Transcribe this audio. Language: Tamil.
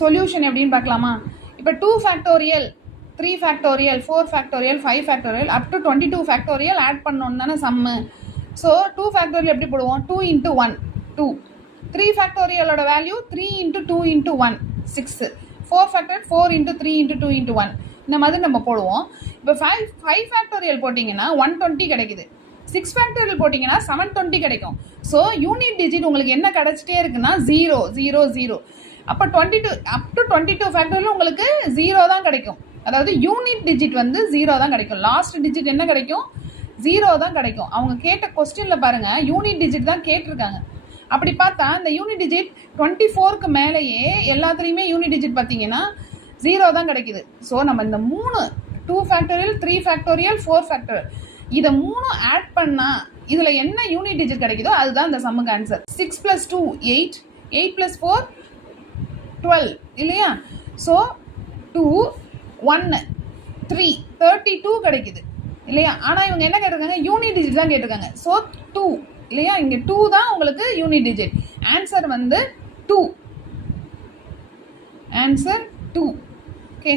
சொல்யூஷன் எப்படின்னு பார்க்கலாமா? இப்போ 2 factorial 3 factorial 4 factorial 5 factorial up to 22 factorial add பண்ணணும் தானே சம்மு. ஸோ 2 ஃபேக்டோரியல் எப்படி போடுவோம்? 2 × 1 2. 3 ஃபேக்டோரியலோட வேல்யூ 3 × 2 × 1 6. 4 ஃபேக்டோரியல் 4 × 3 × 2 × 1 இந்த மாதிரி நம்ம போடுவோம். இப்போ 5 ஃபேக்டோரியல் போட்டிங்கன்னா 120 கிடைக்குது. 6 ஃபேக்டோரியல் போட்டிங்கன்னா 720 கிடைக்கும். ஸோ யூனிட் டிஜிட் உங்களுக்கு என்ன கிடச்சிட்டே இருக்குன்னா 0 0 0. அப்போ 22 அப் டு 22 ஃபேக்டோரியல் உங்களுக்கு 0 தான் கிடைக்கும். அதாவது யூனிட் டிஜிட் வந்து 0 தான் கிடைக்கும். லாஸ்ட் டிஜிட் என்ன கிடைக்கும்? 0 தான் கிடைக்கும். அவங்க கேட்ட கொஸ்டினில் பாருங்கள் யூனிட் டிஜிட் தான் கேட்டிருக்காங்க. அப்படி பார்த்தா இந்த யூனிட் டிஜிட் 24க்கு மேலேயே எல்லாத்துலேயுமே யூனிட் டிஜிட் பார்த்தீங்கன்னா 0 தான் கிடைக்குது. ஸோ நம்ம இந்த 2 ஃபேக்டோரியல் 3 ஃபேக்டோரியல் 4 ஃபேக்டோரியல் இதை 3 ஆட் பண்ணால் இதில் என்ன யூனிட் டிஜிட் கிடைக்குதோ அதுதான் இந்த சம்முக்கு ஆன்சர். 6 + 2 8 8 + 4 12 இல்லையா? ஸோ 2 1 3 32 கிடைக்குது இல்லையா? ஆனால் இவங்க என்ன கேட்டிருக்காங்க? யூனிட் டிஜிட் தான் கேட்டிருக்காங்க. ஸோ 2 இல்லையா? இங்கே 2 தான் உங்களுக்கு யூனிட் டிஜிட். ஆன்சர் வந்து 2. ஆன்சர் 2. ஓகே.